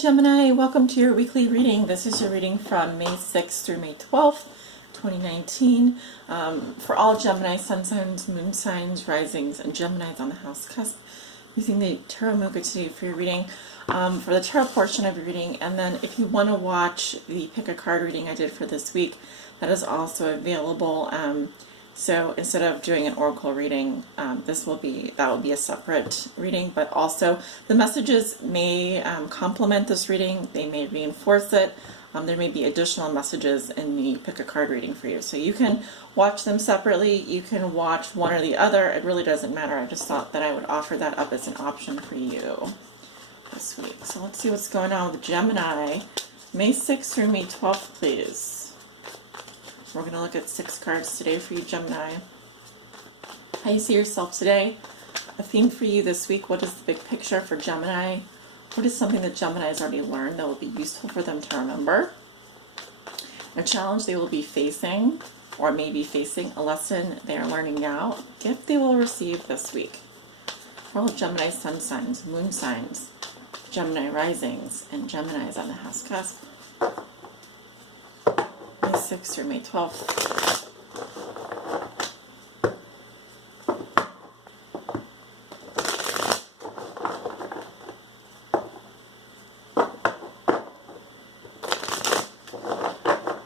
Gemini, welcome to your weekly reading. This is your reading from May 6th through May 12th, 2019. For all Gemini sun signs, moon signs, risings, and Geminis on the house cusp, using the Tarot Mucha today for your reading. For the tarot portion of your reading, and then if you want to watch the pick a card reading I did for this week, that is also available. So instead of doing an oracle reading, that will be a separate reading, but also the messages may complement this reading. They may reinforce it. There may be additional messages in the pick a card reading for you. So you can watch them separately. You can watch one or the other. It really doesn't matter. I just thought that I would offer that up as an option for you this week. So let's see what's going on with Gemini. May 6th through May 12th, please. We're going to look at 6 cards today for you, Gemini. How you see yourself today? A theme for you this week. What is the big picture for Gemini? What is something that Gemini has already learned that will be useful for them to remember? A challenge they will be facing, or maybe facing, a lesson they are learning now, gift they will receive this week. For all of Gemini sun signs, moon signs, Gemini risings, and Geminis on the house cusp. May 6th through May 12th.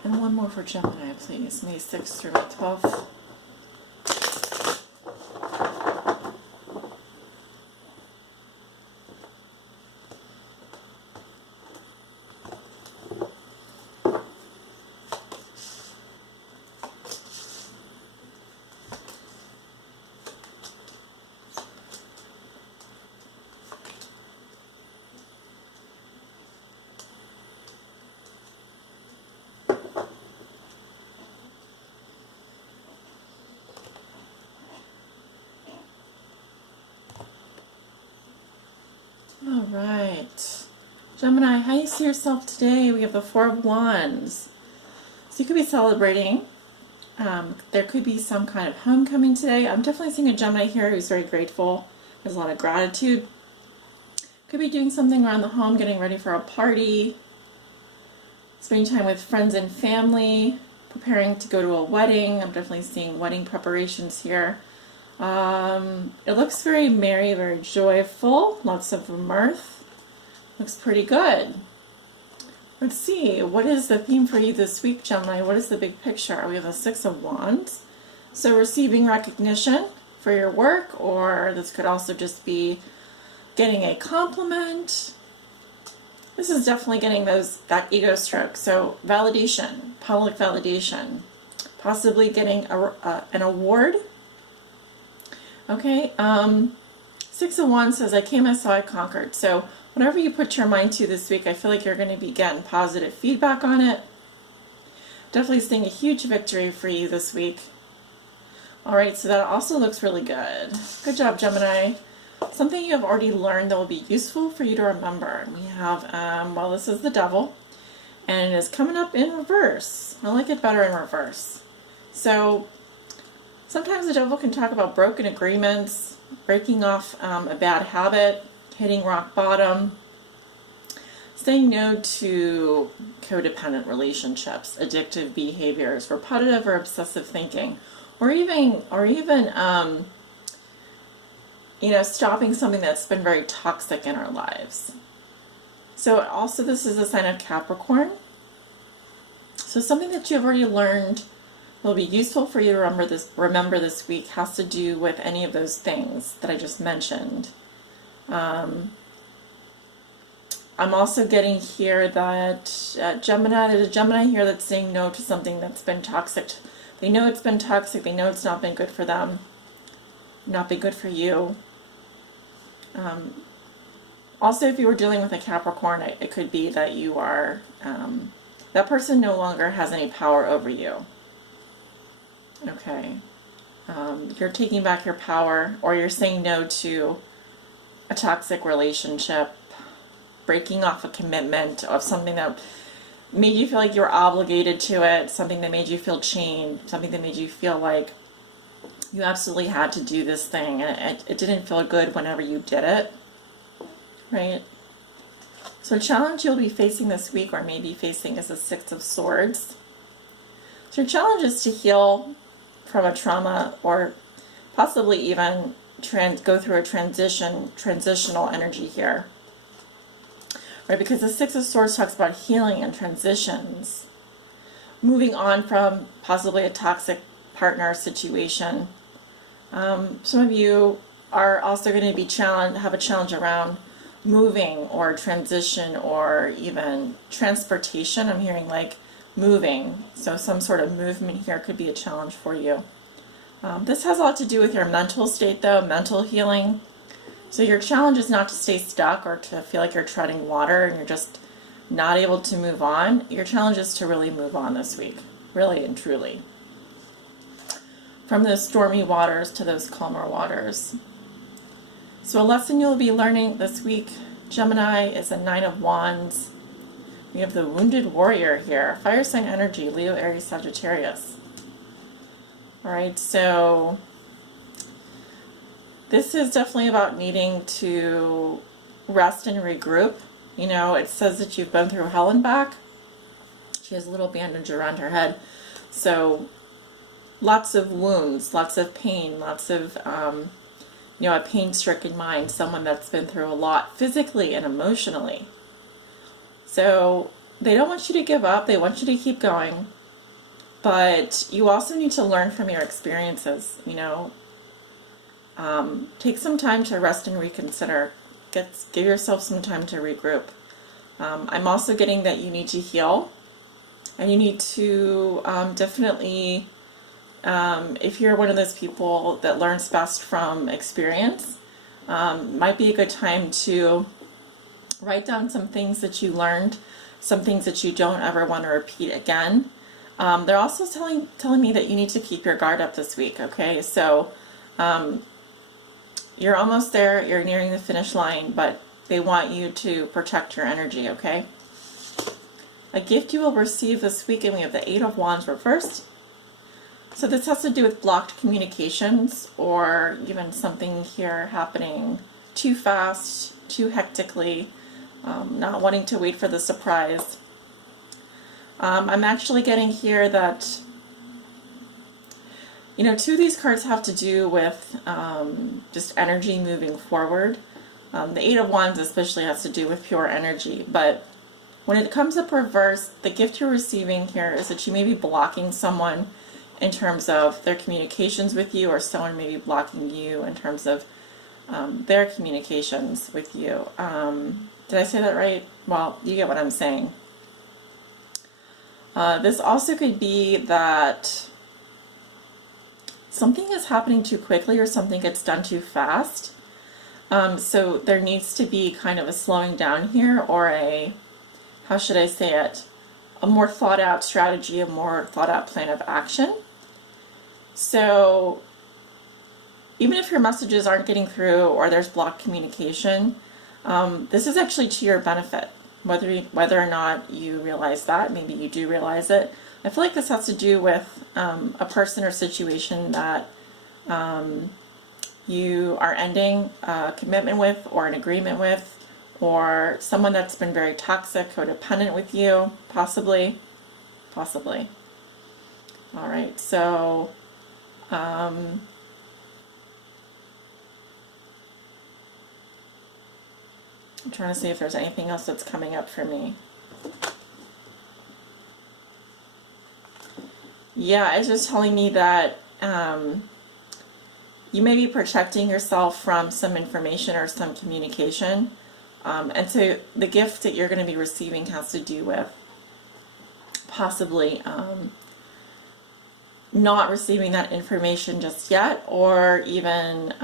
And one more for Gemini, please. May 6th through May 12th. All right, Gemini, how you see yourself today? We have the Four of Wands. So you could be celebrating. There could be some kind of homecoming today. I'm definitely seeing a Gemini here who's very grateful. There's a lot of gratitude. Could be doing something around the home, getting ready for a party, spending time with friends and family, preparing to go to a wedding. I'm definitely seeing wedding preparations here. It looks very merry, very joyful, lots of mirth. Looks pretty good. Let's see, what is the theme for you this week, Gemini? What is the big picture? We have the Six of Wands. So receiving recognition for your work, or this could also just be getting a compliment. This is definitely getting that ego stroke. So validation, public validation, possibly getting an award. Okay, Six of Wands says, I came, I saw, I conquered. So whatever you put your mind to this week, I feel like you're going to be getting positive feedback on it. Definitely seeing a huge victory for you this week. All right, so that also looks really good. Good job, Gemini. Something you have already learned that will be useful for you to remember. We have, well, this is the Devil, and it is coming up in reverse. I like it better in reverse. So sometimes the Devil can talk about broken agreements, breaking off a bad habit, hitting rock bottom, saying no to codependent relationships, addictive behaviors, repetitive or obsessive thinking, or even stopping something that's been very toxic in our lives. So also this is a sign of Capricorn. So something that you've already learned will be useful for you to remember this week has to do with any of those things that I just mentioned. I'm also getting here that Gemini, there's a Gemini here that's saying no to something that's been toxic. They know it's been toxic. They know it's not been good for them, not been good for you. Also, if you were dealing with a Capricorn, it could be that you are, that person no longer has any power over you. Okay, you're taking back your power, or you're saying no to a toxic relationship, breaking off a commitment of something that made you feel like you were obligated to it, something that made you feel chained, something that made you feel like you absolutely had to do this thing, and it didn't feel good whenever you did it, right? So a challenge you'll be facing this week, or maybe facing, is the Six of Swords. So your challenge is to heal from a trauma, or possibly even go through a transitional energy here. Right, because the Six of Swords talks about healing and transitions. Moving on from possibly a toxic partner situation. Some of you are also going to be have a challenge around moving or transition, or even transportation. I'm hearing like moving, so some sort of movement here could be a challenge for you. This has a lot to do with your mental state though, mental healing. So your challenge is not to stay stuck or to feel like you're treading water and you're just not able to move on. Your challenge is to really move on this week, really and truly. From those stormy waters to those calmer waters. So a lesson you'll be learning this week, Gemini, is a Nine of Wands. We have the Wounded Warrior here, fire sign energy, Leo, Aries, Sagittarius. All right, so this is definitely about needing to rest and regroup. You know, it says that you've been through hell and back. She has a little bandage around her head. So lots of wounds, lots of pain, lots of, a pain-stricken mind, someone that's been through a lot physically and emotionally. So they don't want you to give up. They want you to keep going. But you also need to learn from your experiences, Take some time to rest and reconsider. Give yourself some time to regroup. I'm also getting that you need to heal. And you need to definitely, if you're one of those people that learns best from experience, might be a good time to write down some things that you learned, some things that you don't ever want to repeat again. They're also telling me that you need to keep your guard up this week, okay? So you're almost there, you're nearing the finish line, but they want you to protect your energy, okay? A gift you will receive this week, and we have the Eight of Wands reversed. So this has to do with blocked communications, or even something here happening too fast, too hectically, not wanting to wait for the surprise. I'm actually getting here that, two of these cards have to do with just energy moving forward. The Eight of Wands especially has to do with pure energy, but when it comes up reverse, the gift you're receiving here is that you may be blocking someone in terms of their communications with you, or someone may be blocking you in terms of their communications with you. Did I say that right? Well, you get what I'm saying. This also could be that something is happening too quickly, or something gets done too fast. So there needs to be kind of a slowing down here, or a more thought out strategy, a more thought out plan of action. So even if your messages aren't getting through, or there's blocked communication, this is actually to your benefit, whether or not you realize that. Maybe you do realize it. I feel like this has to do with a person or situation that you are ending a commitment with, or an agreement with, or someone that's been very toxic, codependent with you, possibly. All right, so I'm trying to see if there's anything else that's coming up for me. Yeah, it's just telling me that you may be protecting yourself from some information or some communication. And so the gift that you're going to be receiving has to do with possibly not receiving that information just yet, or even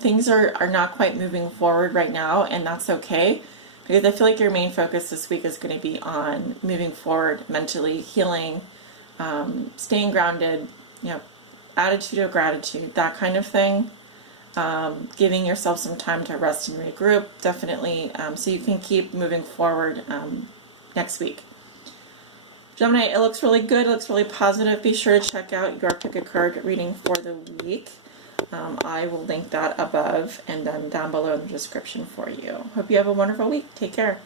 things are not quite moving forward right now, and that's okay, because I feel like your main focus this week is going to be on moving forward mentally, healing, staying grounded, attitude of gratitude, that kind of thing. Giving yourself some time to rest and regroup, definitely, so you can keep moving forward next week. Gemini, it looks really good, it looks really positive. Be sure to check out your pick a card reading for the week. I will link that above and then down below in the description for you. Hope you have a wonderful week. Take care.